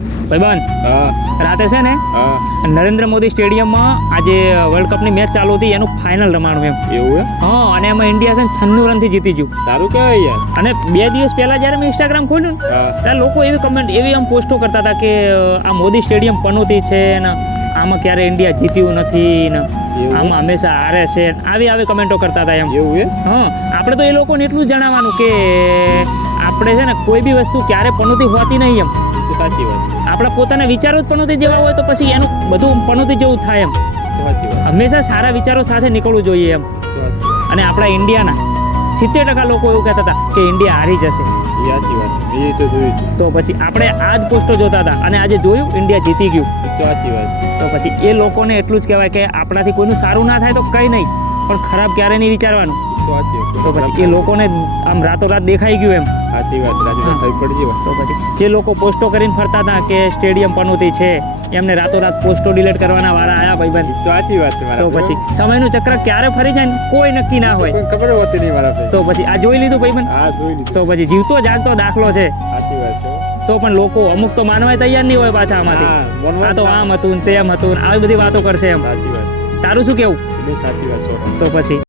ભાઈબંધ હા રાતે છે ને હા નરેન્દ્ર મોદી સ્ટેડિયમમાં આજે વર્લ્ડ કપની મેચ ચાલુ હતી એનું ફાઇનલ રમાણું એમ. એવું એમ હા, અને એમાં ઇન્ડિયા છે ને 96 રનથી જીતી ગયું. સારું કહેવાય યાર. અને 2 દિવસ પહેલા જ્યારે મેં ઇન્સ્ટાગ્રામ ખોલ્યું ને હા ત્યારે લોકો એવી કમેન્ટ એવી આમ પોસ્ટો કરતા હતા કે આ મોદી સ્ટેડિયમ પનોતી છે ને આમાં ક્યારે ઇન્ડિયા જીત્યું નથી ને એવું? આમાં હંમેશા હારે છે આવી કમેન્ટો કરતા હતા એમ. એવું એમ હા, આપણે તો એ લોકોને એટલું જ જણાવવાનું કે આપણે છે ને કોઈ બી વસ્તુ ક્યારે પનોતી હોતી નહીં એમ. સાચી વાત છે. આપણા પોતાના વિચારો જ પનોતી જેવા હોય તો પછી એનું બધું પનોતી જેવું થાય એમ. સાચી વાત હંમેશા સારા વિચારો સાથે નીકળવું જોઈએ એમ. સાચી અને આપણા ઇન્ડિયાના 70% લોકો એવું કહેતા હતા કે ઇન્ડિયા હારી જશે. સાચી વાત છે. એ તો જોયું છે. તો પછી આપણે આ જ પોસ્ટો જોતા હતા અને આજે જોયું ઇન્ડિયા જીતી ગયું. સાચી વાત છે. તો પછી એ લોકોને એટલું જ કહેવાય કે આપણાથી કોઈનું સારું ના થાય તો કંઈ નહીં, પણ ખરાબ ક્યારે નહીં વિચારવાનું. સાચી વાત. તો પછી એ લોકોને આમ રાતોરાત દેખાઈ ગયું એમ. સાચી વાત સાચી વાત થઈ પડી તો પછી જે લોકો પોસ્ટો કરીને ફરતા હતા કે સ્ટેડિયમ પનોતી છે એમને રાતોરાત પોસ્ટો ડિલીટ કરવાના વાળા આયા ભાઈબંધ. સાચી વાત છે તો મારા પછી સમયનું ચક્ર ક્યારે ફરી જાય ને કોઈ નક્કી ના હોય. કોઈ ખબર હોતી નહીં મારા ભાઈ. તો પછી આ જોઈ લીધું ભાઈબંધ. હા જોઈ લીધું. તો પછી જીવતો જાગતો દાખલો છે. સાચી વાત છે. તો પણ લોકો અમુક તો માનવા તૈયાર નહીં હોય પાછા આમાંથી. હા, મોનવા આ તો આમ હતું ને તેમ હતું ને આવી બધી વાતો કરશે એમ. સાચી વાત. તારું શું કેવું? બહુ સાચી વાત છે. તો પછી